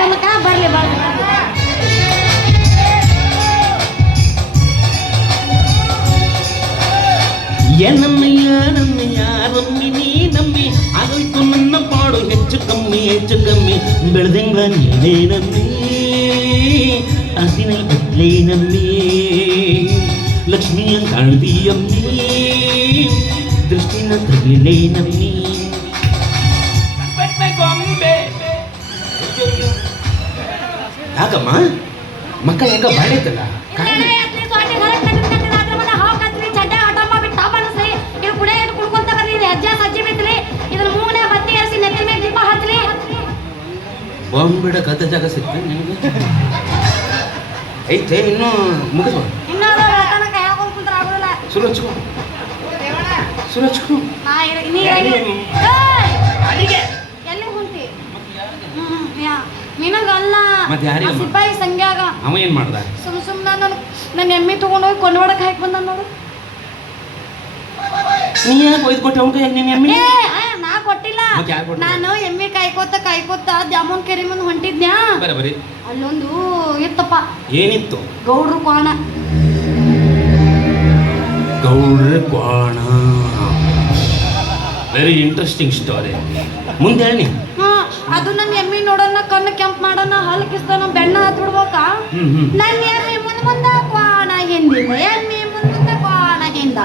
ಮಾಡ್ಕೊಳಕ ಬರ್ಲಿ ಬರ್ಲಿ ಏನಮ್ಮಯ್ಯ ರಮ್ಮಿ ನೀ ನಂಬಿ ಆಗೋಯ್ತು ನನ್ನ ಪಾಡು ಹೆಚ್ಚು ಕಮ್ಮಿ ಬೆಳೆದಂಗ ನೀನೇ ನಂಬಿ ಹಸಿನ ಬದ್ಲೇ ನಂಬಿ ಲಕ್ಷ್ಮಿಯ ಕಾಣ್ದಿಯಮ್ಮಿ ದೃಷ್ಟಿನ ತಗಲೇ ನಮ್ಮಿ ಯಾಕಮ್ಮ ಮಕ್ಕ ಯಾಕ ಬಾಡೈತಲ್ಲ ಬಾಂಬ್ ಬಿಡಕ್ ಅದ ಜಾಗ ಸಿಕ್ತ ನಿನಗೆ ಐತೆ ಇನ್ನು ಮುಗಿಸ್ಬೋ ಸುರು ಹಚ್ಕೋ ನಿನಗಲ್ಲ ಸಿಪಾಯಿ ಸಂಗ್ಯಾಗ ಅವ ಏನ್ ಮಾಡ್ದ ಸುಮ್ನ ನನ್ನ ಎಮ್ಮಿ ತಗೊಂಡೋಗಿ ಕೊಂಡೋಡಕ್ ಹಾಕಿ ಬಂದ ನೋಡು ನೀ ಯಾಕೆ ಒಯ್ದು ಕೊಟ್ಟೆ ಅವ್ನ ಕೈಯಾಗ ನೀನು ಎಮ್ಮಿ ನಾ ಕೊಟ್ಟಿಲ್ಲ ನಾನು ಎಮ್ಮಿ ಕಾಯ್ಕೋತ ದ್ಯಾಮೋನ್ ಕೆರೆ ಮುಂದೆ ಹೊಂಟಿದ್ನ್ಯಾ ಬರೀ ಅಲ್ಲೊಂದು ಇತ್ತಪ್ಪ ಏನಿತ್ತು ಗೌಡ್ರು ಕ್ವಾಣ ವೆರಿ ಇಂಟ್ರೆಸ್ಟಿಂಗ್ ಸ್ಟೋರಿ ಮುಂದೆ ಹೇಳಿ ಅದು ನನ್ನ ಎಮ್ಮಿ ನೋಡೋಣ ಕಣ್ಣು ಕೆಂಪ್ ಮಾಡೋಣ ಹಾಲು ಕಿಸ್ತಾನ ಬೆಣ್ಣ ಹತ್ ಬಿಡ್ಬೇಕ ನನ್ನ ಎಮ್ಮಿ ಮುಂದ ಕ್ವಾಣ ಹಿಂದಿನ ಎಮ್ಮಿ ಮುಂದ ಕ್ವಾಣ ಹಿಂದ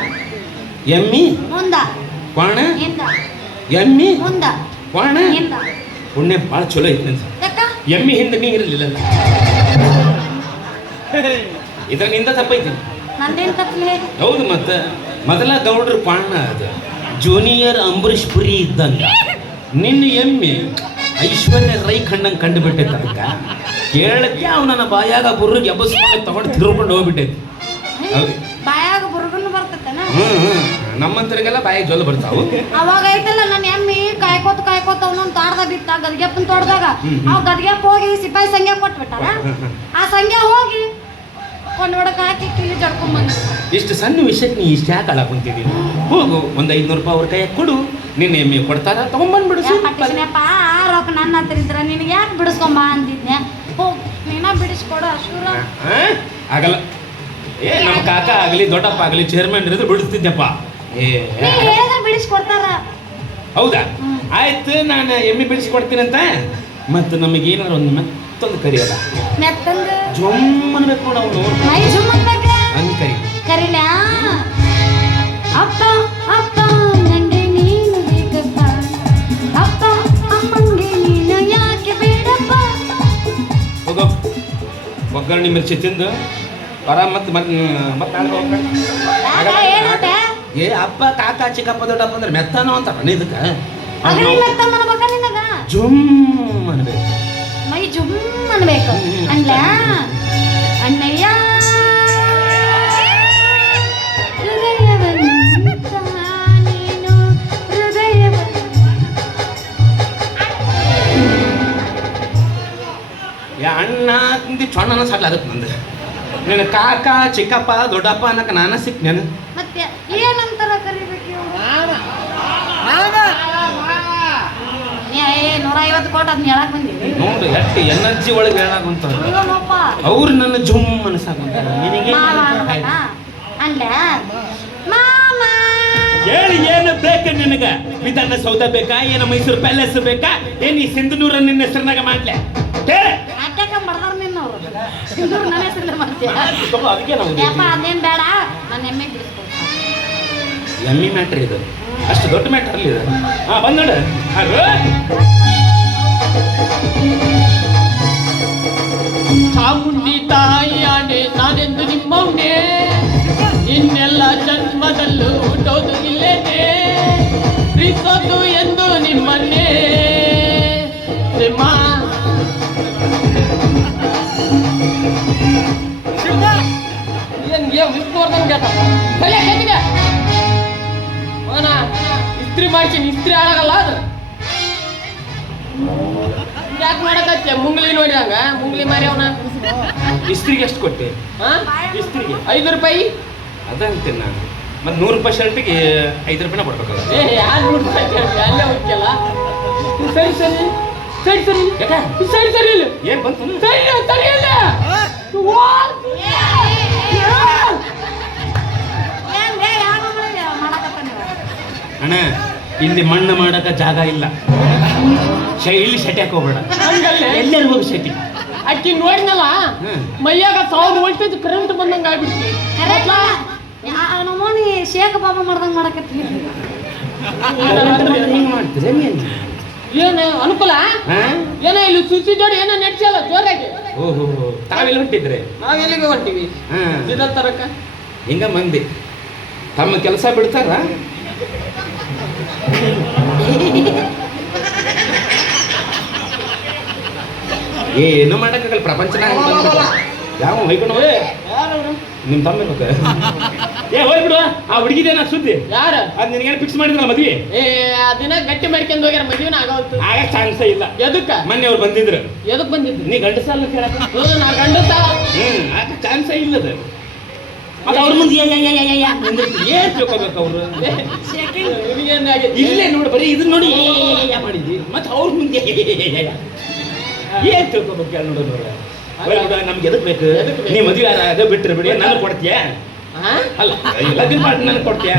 ಎಮ್ಮಿ ಮುಂದ ಕ್ವಾಣ ಹಿಂದ ಎಮ್ಮಿ ಮುಂದ ಕ್ವಾಣ ಹಿಂದ ಪುಣ್ಯ ಭಾಳ ಚಲೋ ಐತಿ ಅಂತ ಯಾಕ ಎಮ್ಮಿ ಹಿಂದೆ ನೀ ಇರಲಿಲ್ಲ ಇದ್ರ ನಿಂದ ತಪ್ಪೈತಿ ನಂದೇನ್ ತಪ್ಪಲೆ ಹೌದು ಮತ್ತೆ ಮೊದಲ ಗೌಡ್ರ ಕ್ವಾಣ ಅದು ಜೂನಿಯರ್ ಅಂಬರೀಷ್ ಪುರಿ ಇದ್ದಂಗ ನಿನ್ನ ಎಮ್ಮಿ ಐಶ್ವರ್ಯ ರೈ ಕಣ್ಣಂಗೆ ಕಂಡು ಬಿಟ್ಟೈತೆ ಅದಕ್ಕೆ ಕೇಳಕ್ಕೆ ಅವನ ಬಾಯಾಗ ಬುರ್ರಿಗೆ ಎಬ್ಬಸ್ಕೊಂಡು ತಗೊಂಡು ತಿರ್ಕೊಂಡು ಹೋಗ್ಬಿಟ್ಟೈತಿ ಬಾಯಾಗ ಬುರ್ಗನ್ನು ಬರ್ತೈತನ ನಮ್ಮಂತರಿಗೆಲ್ಲ ಬಾಯಾಗ ಜೊಲ್ ಬರ್ತಾವು ಅವಾಗ ಐತಲ್ಲ ನನ್ನ ಎಮ್ಮಿ ಕಾಯ್ಕೋತ ಅವನೊಂದು ತಾಡ್ದಾಗ ಬಿತ್ತ ಗದ್ಗೆಪ್ಪನ ತೋಟದಾಗ ಅವ್ ಗದ್ಗೆಪ್ಪ ಹೋಗಿ ಸಿಪಾಯಿ ಸಂಖ್ಯೆ ಕೊಟ್ಬಿಟ್ಟಾರ ಆ ಸಂಖ್ಯೆ ಹೋಗಿ ಕೊಂಡೊಡಕ್ ಹಾಕಿ ಕಿಲಿ ಜಡ್ಕೊಂಡ್ ಇಷ್ಟು ಸಣ್ಣ ವಿಷಯಕ್ಕೆ ನೀ ಇಷ್ಟ ಯಾಕೆ ಕುಂತಿದ್ದೀನಿ ಹೋಗು ಒಂದು 500 ರೂಪಾಯಿ ಅವ್ರ ಕೈಯಾಗ ಕೊಡು ನಿನ್ನ ಎಮ್ಮೆ ಕೊಡ್ತಾರ ತಗೊಂಡ್ಬಂದ್ಬಿಡು ಪಟ್ಟಿಸಿನಪ್ಪ ಆ ರೊಕ್ಕ ನನ್ನ ಹತ್ರ ಇದ್ರ ನಿನಗೆ ಯಾಕೆ ಬಿಡಿಸ್ಕೊಂಬ ಅಂದಿದ್ನೆ ಹೋಗ್ ನೀನ ಬಿಡಿಸ್ಕೊಡು ಅಶೂರ ಆಗಲ್ಲ ನಮ್ಮ ಕಾಕ ಆಗಲಿ ದೊಡ್ಡಪ್ಪ ಆಗಲಿ ಚೇರ್ಮನ್ ಇರಿದ್ರೆ ಬಿಡಿಸ್ತಿದ್ದೆಪ್ಪ ಹೇಳಿದ್ರೆ ಬಿಡಿಸ್ಕೊಡ್ತಾರ ಹೌದಾ ಆಯ್ತು ನಾನು ಎಮ್ಮೆ ಬಿಡಿಸ್ಕೊಡ್ತೀನಂತ ಮತ್ತು ನಮಗೆ ಏನಾದ್ರು ಒಂದು ಮತ್ತೊಂದು ಕರಿಯಲ್ಲ ಜುಮ್ ಅನ್ಬೇಕು ನೋಡ ಅವನು ಮೈ ಜುಮ್ ಅನ್ಬೇಕ ಹಂಗೆ ಕರಿಲ ಅಪ್ಪ ಅಪ್ಪ ನಂಗೆ ನೀನು ಬೇಕಪ್ಪ ಅಪ್ಪ ಅಮ್ಮಂಗೆ ನೀನು ಯಾಕೆ ಬೇಡಪ್ಪ ಹೋಗೋ ಒಗ್ಗರಣೆ ಮಿರ್ಚಿ ತಿಂದು ಆರಾಮ್ ಏ ಅಪ್ಪ ಕಾಕ ಚಿಕ್ಕಪ್ಪ ದೊಡ್ಡಪ್ಪ ಅಂದ್ರೆ ಮೆತ್ತನೋ ಅಂತಾರ ಇದಕ್ಕೆ ಜುಮ್ ಅನ್ಬೇಕು ಮೈ ಜುಮ್ ಅನ್ಬೇಕು ಅಲ್ಲ ಅಣ್ಣಯ್ಯ ಅಣ್ಣ ತಿಂದು ಚೊಣ್ಣನ ಸಾಟ್ಲ ಅದಕ್ಕೆ ನಂದು ನಿನ್ನ ಕಾಕ ಚಿಕ್ಕಪ್ಪ ದೊಡ್ಡಪ್ಪ ಅನ್ನಕ ನಾನ ಸಿಕ್ ನೆನ ಮತ್ತೆ ಏನಂತಾರ ಕರಿಬೇಕು 150 ಕೋಟಿ ಅದನ್ನ ಹೇಳಕ್ ಬಂದಿವಿ ನೋಡು ಎಷ್ಟು ಎನರ್ಜಿ ಒಳಗೆ ಹೇಳಾಕಂತ ಅವ್ರು ನನ್ನ ಜುಮ್ ಅನ್ಸಾಕಂತಾರ ನಿನಗೆ ಅಲ್ಲ ಮಾಮ ಹೇಳಿ ಏನು ಬೇಕು ನಿನಗ ವಿಧಾನ ಸೌಧ ಬೇಕಾ ಏನು ಮೈಸೂರು ಪ್ಯಾಲೇಸ್ ಬೇಕಾ ಏನು ಈ ಸಿಂಧನೂರ ನಿನ್ನ ಹೆಸರಿನಾಗ ಮಾಡ್ಲೆ ಅದೇನ್ ಬೇಡ ನನ್ನ ಎಮ್ಮೆ ಬಿಡಿಸ್ಕೊಡ್ತೀನಿ ಎಮ್ಮಿ ಮ್ಯಾಟ್ರ್ ಇದು ಅಷ್ಟು ದೊಡ್ಡ ಮ್ಯಾಟ್ರ್ ಅಲ್ಲಿ ಇದೆ ಬಂದ್ ನೋಡು ಚಾಮುಂಡಿ ತಾಯಿ ಆಣೆ ನಾನೆಂದು ನಿಮ್ಮವನೇ ಇನ್ನೆಲ್ಲ ಜನ್ಮದಲ್ಲೂ ಹುಟ್ಟೋದು ಇಲ್ಲೇನೆ ಪ್ರೀಸೋದು ಎಂದು ನಿಮ್ಮನ್ನೇ ಇಸ್ತ್ರಿ ಮಾಡ್ತೀನಿ ಇಸ್ತ್ರಿ ಆಗಲ್ಲ ಅದು ಯಾಕೆ ಮಾಡಕತ್ತೆ ಮುಂಗ್ಲಿ ನೋಡಿದಂಗ ಮುಂಗ್ಲಿ ಮಾರಿ ಅವನ ಇಸ್ತ್ರಿಗೆ ಎಷ್ಟು ಕೊಟ್ಟೆ ಇಸ್ತ್ರಿಗೆ 5 ರೂಪಾಯಿ ಅದಂತೀನಿ ನಾನು ಮತ್ತೆ 100 ರೂಪಾಯಿ ಶರ್ಟಿಗೆ 5 ರೂಪಾಯಿನ ಕೊಡ್ಬೇಕಲ್ಲ ಯಾರು 100 ರೂಪಾಯಿ ಅಲ್ಲೇ ಹೋಗ್ಯಲ್ಲ ಸರಿ ಸರಿ ಸರಿ ಸರಿ ಯಾಕ ಸರಿ ಸರಿ ಇಲ್ಲ ಏನ್ ಬಂತು ಸರಿ ಸರಿ ಇಲ್ಲ ಏನ್ಲೇ ಯಾವ ಮಾಡಕತ್ತಾನ ಅಣ್ಣ ಇಲ್ಲಿ ಮಣ್ಣು ಮಾಡಕ ಜಾಗ ಇಲ್ಲ ಇಲ್ಲಿ ಸೆಟ್ಯಾಕ್ ಹೋಗ್ಬೇಡ ಹಂಗಲ್ಲೇ ಎಲ್ಲರೂ ಹೋಗಿ ಸೆಟಿ ಅಕ್ಕಿ ನೋಡಿನಲ್ಲ ಮೈಯಾಗ 1000 ವೋಲ್ಟೇಜ್ ಕರೆಂಟ್ ಬಂದಂಗ ಆಗ್ಬಿಡ್ತಿ ನಮ್ಮನಿ ಶೇಖ್ ಬಾಬಾ ಮಾಡ್ದಂಗ ಮಾಡಕತ್ತಿ ಹಿಂಗ್ ಮಾಡ್ತೀರ ಏನ ಅನುಕೂಲ ಏನ ಇಲ್ಲಿ ಸುಸಿ ಜೋಡಿ ಏನೋ ನೆಡ್ಸಲ್ಲ ಜೋರಾಗಿ ಓಹೋ ತಾವೆಲ್ಲ ಹೊಂಟಿದ್ರೆ ನಾವೆಲ್ಲಿಗೆ ಹೊಂಟಿವಿ ಇದ ತರಕ ಹಿಂಗ ಮಂದಿ ತಮ್ಮ ಕೆಲಸ ಬಿಡ್ತಾರ ಏನು ಮಾಡಕ್ಕಾಗಲ್ಲ ಪ್ರಪಂಚನಾಗ ಯಾವ ಹೊಯ್ಕೊಂಡು ಹೋಗಿ ನಿಮ್ ತಮ್ಮ ಇರ್ಬೇಕು ಹೋಗ್ಬಿಡು ಆ ಹುಡುಗಿದೇನ ಸುದ್ದಿ ಯಾರ ಅದ್ ನಿನಗೇನು ಫಿಕ್ಸ್ ಮಾಡಿದ್ರಲ್ಲ ಮದ್ವಿ ದಿನ ಗಟ್ಟಿ ಮಾಡ್ಕೊಂಡು ಹೋಗ್ಯಾರ ಮದುವೆನ ಆಗವಲ್ತು ಆಗ ಚಾನ್ಸ ಇಲ್ಲ ಎದಕ್ಕ ಮೊನ್ನೆ ಅವ್ರು ಬಂದಿದ್ರು ಎದಕ್ ಬಂದಿದ್ದು ನೀ ಗಂಡಸಲ್ಲ ಕೇಳಕ ನಾ ಗಂಡಸ ಆಗ ಚಾನ್ಸ ಇಲ್ಲದ ಮತ್ತೆ ಅವ್ರ ಮುಂದೆ ಏನ್ ತಿಳ್ಕೊಬೇಕು ಅವ್ರು ಇಲ್ಲೇ ನೋಡಿ ಬರೀ ಇದನ್ನ ನೋಡಿ ಮಾಡಿದ್ವಿ ಮತ್ತೆ ಅವ್ರ ಮುಂದೆ ಏನ್ ತಿಳ್ಕೊಬೇಕು ಕೇಳ ನೋಡೋದು ನಮ್ಗೆ ಎದಕ್ ಬೇಕು ನೀ ಮದುವೆ ಆಗ ಬಿಟ್ಟರೆ ಬಿಡಿ ನಾನು ಕೊಡ್ತೀಯ ಅಲ್ಲ ಲಗ್ನ ಮಾಡಿ ನಾನು ಕೊಡ್ತೀಯ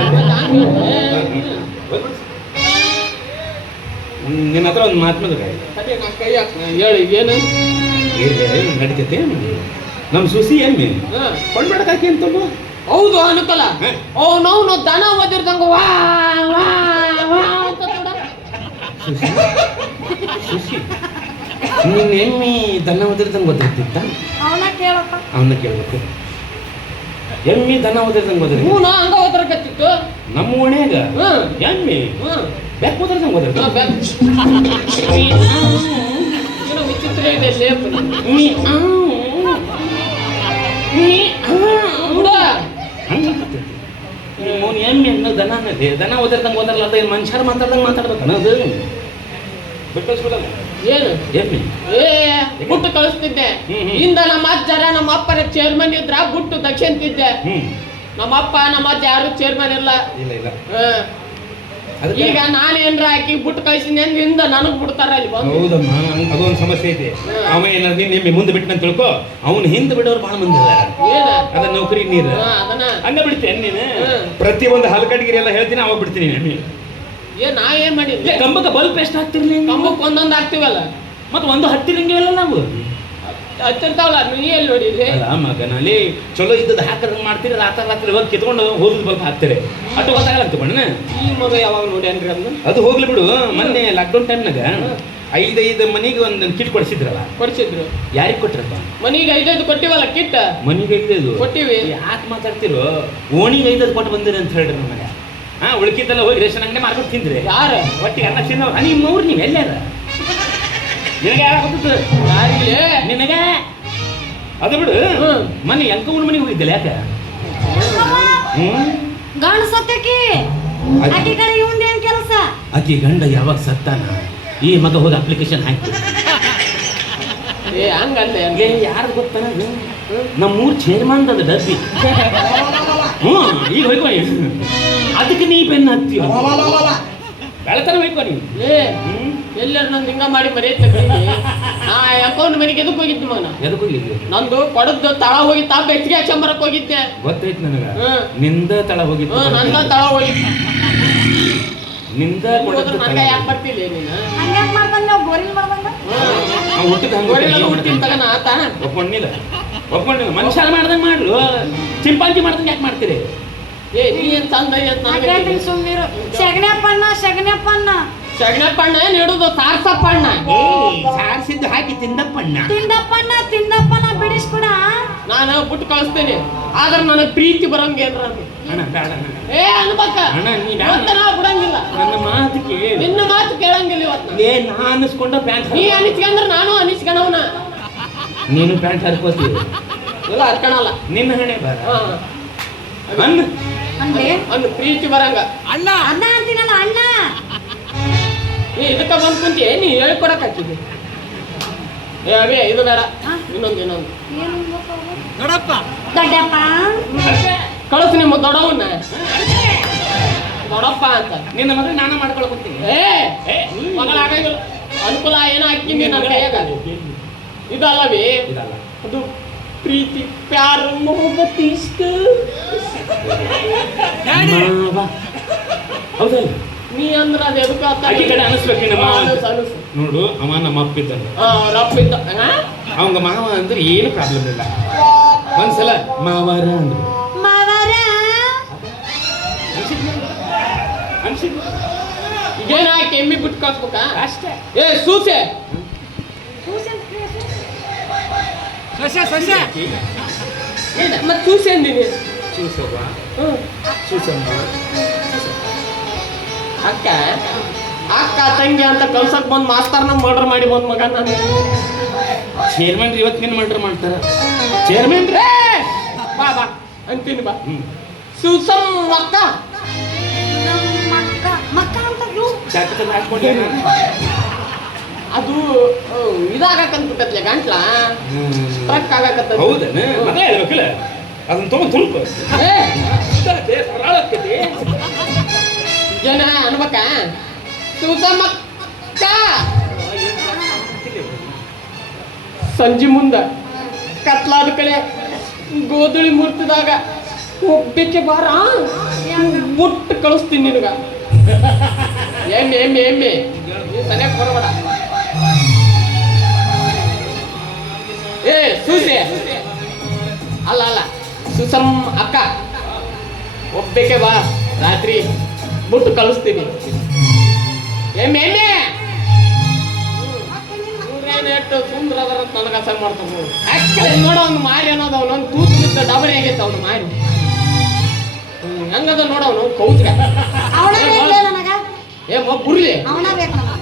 ನಿನ್ನ ಹತ್ರ ಒಂದು ಮಾತು ಹೇಳಿ ಏನು ನಡೀತೈತೆ ನಮ್ಮ ಸುಸಿ ಎಮ್ಮೆ ಕೊಂಡ್ಬೇಡಕಾಕಿ ಅಂತ ಹೌದು ಅನುಕೂಲ ನಾವು ದನ ಓದಿರ್ದಂಗ ವಾ ವಾ ವಾ ಅಂತ ಸುಸಿ ನಿನ್ನ ಎಮ್ಮಿ ದನ ಓದಿರ್ದಂಗೆ ಗೊತ್ತಿರ್ತಿತ್ತ ಅವನ್ನ ಕೇಳ್ಬೇಕು ಎಮ್ಮಿ ದನ ಓದಿರ್ದಂಗೆ ಓದಿರ್ ನಾ ಹಂಗ ಓದರ್ಕತ್ತಿತ್ತು ನಮ್ಮ ಓಣ್ಯಾಗ ಎಮ್ಮಿ ಬ್ಯಾಕ್ ಓದಿರ್ದಂಗೆ ಓದಿರ್ತ ಏನೋ ವಿಚಿತ್ರ ಇದೆ ಲೇಪ್ ಅವನು ಎಮ್ಮೆ ಅನ್ನೋ ದನ ಅನ್ನದೆ ದನ ಓದಿರ್ದಂಗೆ ಓದಲ್ಲ ಅದ ಮನುಷ್ಯರು ಮಾತಾಡ್ದಂಗೆ ಮಾತಾಡ್ಬೇಕನ ಅದು ಬಿಟ್ಟಿಸ್ಬಿಡಲ್ಲ ಏನು ಎಮ್ಮೆ ಬುಟ್ಟು ಕಳಿಸ್ತಿದ್ದೆ ಇಂದ ನಮ್ಮ ಅಜ್ಜರ ನಮ್ಮ ಅಪ್ಪರ ಚೇರ್ಮನ್ ಇದ್ರ ಬುಟ್ಟು ದಕ್ಷಿಂತಿದ್ದೆ ನಮ್ಮ ಅಪ್ಪ ನಮ್ಮ ಅಜ್ಜ ಯಾರು ಚೇರ್ಮನ್ ಇಲ್ಲ ಈಗ ನಾನೇನ್ರ ಹಾಕಿ ಬುಟ್ಟು ಕಳಿಸಿದ್ದೆ ಹಿಂದ ನನಗ್ ಬಿಡ್ತಾರ ಅಲ್ಲಿ ಬಂದು ಹೌದಮ್ಮ ಅದೊಂದು ಸಮಸ್ಯೆ ಐತಿ ಅವ ಏನಾದ್ರು ನಿಮ್ಮೆ ಮುಂದೆ ಬಿಟ್ಟಂತ ತಿಳ್ಕೊ ಅವ್ನು ಹಿಂದೆ ಬಿಡೋರು ಭಾಳ ಮಂದಿ ಏನ ಅದ ನೌಕರಿ ನೀರು ಅದನ್ನ ಹಂಗ ಬಿಡ್ತೇನೆ ನೀನು ಪ್ರತಿ ಒಂದು ಹಲ್ಕಡ್ಗಿರಿ ಎಲ್ಲ ಹೇಳ್ತೀನಿ ಅವಾಗ ಬಿಡ್ತೀನಿ ಎಮ್ಮೆ ನಾ ಏನ್ ಮಾಡಿದ್ದೆ ಕಂಬಕ್ಕೆ ಬಲ್ಪ್ ಎಷ್ಟು ಹಾಕ್ತಿರ್ಲಿ ಕಂಬಕ್ಕೆ ಒಂದೊಂದು ಹಾಕ್ತಿವಲ್ಲ ಮತ್ತೆ ಒಂದು ಹತ್ತಿರಂಗಿಲ್ಲ ನಾವು ಹಚ್ಚಿರ್ತಾವಲ್ಲ ನೀ ಎಲ್ಲಿ ನೋಡಿದ್ರಿ ಅಲ್ಲ ಮಗನಲ್ಲಿ ಚಲೋ ಇದ್ದದ್ದು ಹಾಕದಂಗೆ ಮಾಡ್ತೀರಿ ರಾತ್ರಿ ಹೋಗಿ ಕಿತ್ಕೊಂಡು ಹೋದ್ ಬಲ್ಪ್ ಹಾಕ್ತಾರೆ ಅಟ್ಟು ಗೊತ್ತಾಗಲ್ಲ ಅಂತಕೊಂಡ ಈ ಮಗ ಯಾವಾಗ ನೋಡ್ಯಾನ್ರಿ ಅದನ್ನ ಅದು ಹೋಗ್ಲಿ ಬಿಡು ಮೊನ್ನೆ ಲಾಕ್ಡೌನ್ ಟೈಮ್ನಾಗ 5 ಮನೆಗೆ ಒಂದು ಕಿಟ್ ಕೊಡಿಸಿದ್ರಲ್ಲ ಕೊಡ್ಸಿದ್ರು ಯಾರಿಗೆ ಕೊಟ್ರಪ್ಪ ಮನಿಗೆ 5 ಕೊಟ್ಟಿವಲ್ಲ ಕಿಟ್ ಮನಿಗೆ 5 ಕೊಟ್ಟಿವಿ ಯಾಕೆ ಮಾತಾಡ್ತಿರೋ ಓಣಿಗೆ 5 ಕೊಟ್ಟು ಬಂದಿರಿ ಅಂತ ಹೇಳ್ರಿ ನಮಗೆ ಉಳ್ಕಿದ್ದೆಲ್ಲ ಹೋಗಿ ರೇಷನ್ ಅಂಗಡಿ ಮಾರ್ಕೊಂಡು ತಿಂದ್ರಿ ಯಾರು ಒಟ್ಟಿಗೆ ಅನ್ನ ತಿನ್ನೋರು ನಿಮ್ಮವ್ರು ನೀವು ಎಲ್ಲಾರ ನಿನಗೆ ಯಾರ ಗೊತ್ತಿತ್ತು ಯಾರಿಗೆ ನಿನಗೆ ಅದು ಬಿಡು ಮನೆ ಎಂಕವ್ರ ಮನೆಗೆ ಹೋಗಿದ್ದಿಲ್ಲ ಯಾಕೆ ಗಂಡ ಸತ್ತಕಿ ಆಕಿ ಕಡೆ ಇವಂದೇನ್ ಕೆಲಸ ಆಕಿ ಗಂಡ ಯಾವಾಗ ಸತ್ತಾನ ಈ ಮಗ ಹೋಗಿ ಅಪ್ಲಿಕೇಶನ್ ಹಾಕಿ ಹಂಗಲ್ಲ ಯಾರು ಗೊತ್ತಾನ ನಮ್ಮೂರ್ ಚೇರ್ಮನ್ ಅದು ಡಬ್ಬಿ ಈಗ ಹೋಯ್ಕೊ ಅದಕ್ಕೆ ನೀ ಬೆನ್ನ ಹತ್ತಿ ಬೆಳತನ ಹೋಯ್ಕೊ ನೀ ಎಲ್ಲರೂ ನಂದು ಹಿಂಗ ಮಾಡಿ ಮರೆಯುತ್ತೆ ನಾ ಅಕೌಂಟ್ ಮನೆಗೆ ಎದಕ್ಕೆ ಹೋಗಿದ್ದು ಮಗನ ಎದಕ್ಕೆ ಹೋಗಿದ್ವಿ ನಂದು ಕೊಡದ್ದು ತಳ ಹೋಗಿ ಬೆಚ್ಚಿಗೆ ಚಂಬರಕ್ಕೆ ಹೋಗಿದ್ದೆ ಗೊತ್ತೈತಿ ನನಗ ನಿಂದ ತಳ ಹೋಗಿತ್ತು ನಂದ ತಳ ಹೋಗಿದ್ದು ನಿಂದ ಕೊಡದ್ದು ನಂಗ ಯಾಕೆ ಬರ್ತಿಲ್ಲ ನೀನು ಹಂಗ್ಯಾಕ್ ಮಾಡ್ದಂಗ ನಾವು ಗೋರಿಲ್ ಮಾಡ್ದಂಗ ಹುಟ್ಟಿನ ತಗನ ಆತ ಒಪ್ಕೊಂಡಿಲ್ಲ ಮನುಷ್ಯ ಮಾಡ್ದಂಗೆ ಮಾಡ್ರು ಚಿಂಪಾಂಜಿ ಮಾಡ್ದಂಗೆ ಯಾಕೆ ಮಾಡ್ತೀರಿ ನೀ ಏನ್ ಚಂದ ಹಾಕಿ ಸುಮ್ಮನಿರು ಶಗಣಪ್ಪಣ್ಣ ಶಗಣಪ್ಪಣ್ಣ ಏನ್ ಇಡುದು ಸಾರ್ಸಪ್ಪಣ್ಣ ಸಾರಿಸಿದ್ದು ಹಾಕಿ ತಿಂದಪ್ಪಣ್ಣ ಬಿಡಿಸ್ಕೊಡ ನಾನು ಬಿಟ್ಟು ಕಳಿಸ್ತೇನೆ ಆದ್ರೆ ನನಗೆ ಪ್ರೀತಿ ಬರಂಗ ಏನ್ರ ಅಣ್ಣ ಬೇಡ ಅನ್ಬೇಕ ಅಣ್ಣ ನೀ ನಾ ಬಿಡಂಗಿಲ್ಲ ನನ್ನ ಮಾತು ಕೇಳಿ ನಿನ್ನ ಮಾತು ಕೇಳಂಗಿಲ್ಲ ಇವತ್ತು ನಾ ಅನಿಸ್ಕೊಂಡ ಪ್ಯಾಂಟ್ ನೀ ಅನಿಸ್ಕೊಂಡ್ರೆ ನಾನು ಅನಿಸ್ಕೊಳವನ ನೀನು ಪ್ಯಾಂಟ್ ಹರ್ಕೋತೀವಿ ಎಲ್ಲ ಹರ್ಕೊಳಲ್ಲ ನಿನ್ನ ಹಣೆ ಬರ ಅಂದ್ ಪ್ರೀತಿ ಬರಂಗ ಅಣ್ಣ ಅಂತೀನಲ್ಲ ಅಣ್ಣ ನೀ ಇದಕ್ಕ ಬಂದ್ ಕುಂತಿ ನೀ ಹೇಳ್ಕೊಡಕ್ ಹಾಕಿದ್ದೆ ಅವೇ ಇದು ಬೇಡ ಇನ್ನೊಂದು ದೊಡ್ಡಪ್ಪ ಕಳಿಸ್ ನಿಮ್ಮ ದೊಡ್ಡವನ್ನ ದೊಡ್ಡಪ್ಪ ಅಂತ ನಿನ್ನ ಮಗ ನಾನ ಮಾಡ್ಕೊಳಕತ್ತೀನಿ ಮಗಳ ಆಗಂಗಿಲ್ಲ ಅನುಕೂಲ ಅನುಕೂಲ ಏನೋ ಹಾಕಿನಿ ನನ್ನ ಕೈಯಾಗ ಇದಲ್ಲವೇ ಇದಲ್ಲ ಅದು ಪ್ರೀತಿ ಪ್ಯಾರ ಮೊಹಬ್ಬತ್ ಇಷ್ಟ ಮಾವ. ಹೌದಲ್ಲ ನೀ ಅಂದ್ರ ಅದು ಎದಕ್ಕ ಆಕಿ ಕಡೆ ಅನಿಸ್ಬೇಕು ನಮ್ಮ ಮಾವ ಅಂತ. ನೋಡು ಅವ ನಮ್ಮ ಅಪ್ಪ ಇದ್ದಾನೆ ರಪ್ಪ ಇದ್ದ ಅವಂಗ ಮಾವ ಅಂದ್ರೆ ಏನು ಪ್ರಾಬ್ಲಮ್ ಇಲ್ಲ. ಒಂದ್ಸಲ ಮಾವಾರ ಅಂದ್ರು ಮಾವರ ಅನ್ಸಿದ್ ಈಗೇನ ಕೆಮ್ಮಿ ಬಿಟ್ಟು ಕಳ್ಸ್ಬೇಕಾ ಅಷ್ಟೇ. ಏ ಸೂಸೆ ಮತ್ ಸೂಸೆ ಅಂದಿನಿ ಚೂಸವ್ವ, ಹ್ಮ್ ಚೂಸಮ್ಮ. ಅಕ್ಕ ಅಕ್ಕ ತಂಗಿ ಅಂತ ಕಲ್ಸಕ್ ಬಂದ್ ಮಾಸ್ತರ್ನ ಮರ್ಡರ್ ಮಾಡಿ ಬಂದ್ ಮಗ ನಾನು ಚೇರ್ಮನ್ ಇವತ್ತಿನ ಮರ್ಡರ್ ಮಾಡ್ತಾರ. ಚೇರ್ಮನ್ ಏ, ಬಾ ಬಾ ಅಂತೀನಿ ಬಾ ಹ್ಮ್ ಸುಸಮ್ ಅಕ್ಕ ಮಕ್ಕ ಮಕ್ಕ ಅಂತ ಇವ್ರು. ಜಾತಕದಲ್ಲಿ ಹಾಕೊಂಡೆ ಅದು ಇದಾಗಕಂತಲೆ ಗಂಟ್ಲ ಟ್ರಕ್ ಆಗಕತ್ತ ಹೌದೇನ ಮಗ ಹೇಳ್ಬೇಕಿಲ್ಲ ಅದನ್ನ ತಗೊಂಡ್ ತುಳುಕು ಜನ ಅನ್ಬೇಕ ಸುಸಮಕ್ಕ ಸಂಜೆ ಮುಂದ ಕತ್ಲಾದ ಕಡೆ ಗೋಧುಳಿ ಮುರ್ತಿದಾಗ ಒಬ್ಬಕ್ಕೆ ಬಾರ ಮುಟ್ಟು ಕಳಿಸ್ತೀನಿ ನಿನಗ ಎಮ್ಮೆ ಎಮ್ಮೆ ಎಮ್ಮೆ ನೀ ಸನಿಯಕ್ಕೆ ಬರಬೇಡ ಏ ಸೂಸೆ ಅಲ್ಲ ಅಲ್ಲ ಸುಸಮ್ ಅಕ್ಕ ಒಬ್ಬಕ್ಕೆ ಬಾ ರಾತ್ರಿ ಮುಟ್ಟು ಕಳಿಸ್ತೀನಿ ಎಮ್ಮೆ ಎಮ್ಮೆ ಎಷ್ಟು ಸುಂದರ ಅದರ ನನಗೆ ಅಸಹ್ಯ ಮಾಡ್ತಾವ ನೋಡ ಅವ್ನು ಮಾರಿ ಅನ್ನೋದು ಅವನೊಂದು ತೂತು ಬಿದ್ದ ಡಬರಿ ಆಗೈತೆ ಅವನು ಮಾರಿ ಹೆಂಗದ ನೋಡ ಅವನು ಕೌತ್ಗ ಅವನ ಬೇಕಲೇ ನನಗ ಏ ಬುರ್ಲಿ ಅವನ ಬೇಕು ನನಗ.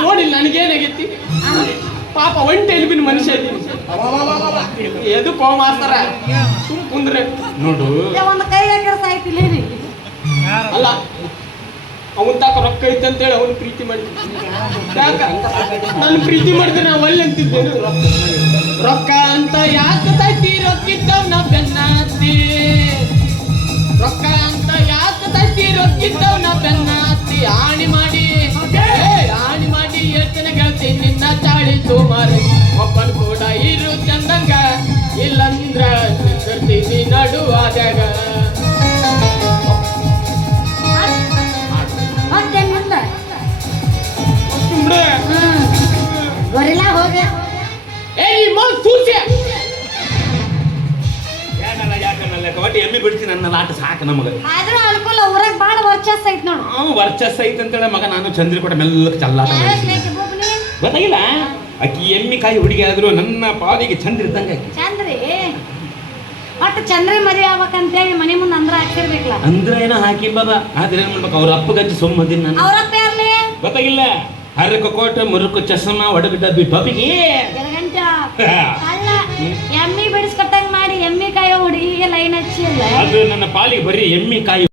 ನೋಡಿಲ್ಲ ನನಗೇನಾಗೈತಿ ಪಾಪ ಒಂಟೆ ಎಲ್ಬಿನ ಮನುಷ್ಯ ಇದ್ದೀನಿ ಎದಕ್ಕೋ ಮಾಸ್ತರ ಸುಮ್ ಕುಂದ್ರೆ ನೋಡು ಏ, ಒಂದು ಕೈ ಹಾಕಿದ್ರೆ ಸಾಯ್ತಿಲ್ಲ ನೀ. ಅಲ್ಲ ಅವನ್ ತಾಕ ರೊಕ್ಕ ಐತೆ ಅಂತೇಳಿ ಅವನು ಪ್ರೀತಿ ಮಾಡಿ ನಾನು ಪ್ರೀತಿ ಮಾಡಿದ್ರೆ ನಾವು ಅಲ್ಲಿ ಅಂತಿದ್ದೇನೆ ರೊಕ್ಕ ಅಂತ ಯಾಕೆ ತೈತಿ ರೊಕ್ಕಿದ್ದವ್ ನಾ ಬೆನ್ನಾತಿ ರೊಕ್ಕ ಅಂತ ಯಾಕೆ ತೈತಿ ರೊಕ್ಕಿದ್ದವ್ ನಾ ಬೆನ್ನಾತಿ ಆಣಿ ಮಾಡಿ ಯೋಚನೆ ಗೆಳತಿ ನಿನ್ನ ಚಾಳಿ ಸುಮಾರು ಒಬ್ಬನ್ ಕೂಡ ಇರು ಚಂದಂಗ ಇಲ್ಲಂದ್ರ ನಿಂದಿರ್ತೀನಿ ನಡುವಾದಾಗ ಮತ್ತೇನ್ ಮುಂದ? ಸುಮ್ನೆ ಗೊರಿಲ್ಲ ಹೋಗ. ಏ ನಿಮ್ಮ ಸೂಸ್ಯ ಯಾಕನ್ನಲ್ಲ ಒಟ್ಟು ಎಮ್ಮಿ ಬಿಡ್ತೀನಿ ನನ್ನ ಆಟ ಸಾಕು ನಮಗೆ. ಆದ್ರೂ ಅನುಕೂಲ ಊರಾಗ ಬಾಳ ವರ್ಚಸ್ ಐತ್ ನೋಡು. ವರ್ಚಸ್ ಐತೆ ಅಂತೇಳಿ ಮಗ ನಾನು ಚಂದ್ರಿ ಕೂಡ ಮೆಲ್ಲಕ್ಕೆ ಚಲ್ಲಾಟ ಮಾಡ್ತೀನಿ. ಏಕೆ ಬೋಬ್ಲಿ? ಗೊತ್ತಾಗಿಲ್ಲ ಆಕಿ ಎಮ್ಮಿ ಕಾಯಿ ಹುಡುಗಿ ಆದ್ರು ನನ್ನ ಪಾದಿಗೆ ಚಂದ್ರ ಇದ್ದಂಗೆ ಆಕಿ. ಚಂದ್ರಿ ಒಟ್ಟು ಚಂದ್ರಿ ಮದುವೆ ಆಗ್ಬೇಕಂತೇಳಿ ಮನೆ ಮುಂದೆ ಅಂದ್ರ ಹಾಕಿರ್ಬೇಕಲ್ಲ. ಅಂದ್ರೆ ಏನೋ ಹಾಕಿ ಬಾಬಾ ಆದ್ರೆ ಏನ್ ಮಾಡ್ಬೇಕು ಅವ್ರ ಅಪ್ಪಗಂಜಿ ಸುಮ್ಮದಿನ ನಾನು ಅವ್ರಪ್ಪ ಯಾರ್ಲಿ? ಗೊತ್ತಾಗಿಲ್ಲ ಹರಕ ಕೋಟ ಮುರುಕು ಚಸ್ಮ ಒಡಗ ಡಬ್ಬಿ ಟೊಪಿಗೆ ಎದಗಂಟ ಅಲ್ಲ ಎಮ್ಮಿ ಬಿಡಿಸ್ಕೊಟ್ಟಂಗ್ ಮಾಡಿ ಎಮ್ಮಿ ಕಾಯೋ ಹುಡುಗಿಗೆ ಲೈನ್ ಹಚ್ಚಿ ಅಲ್ಲ. ಅದು ನನ್ನ ಪಾಲಿಗೆ ಬರೀ ಎಮ್ಮಿ ಕಾಯಿ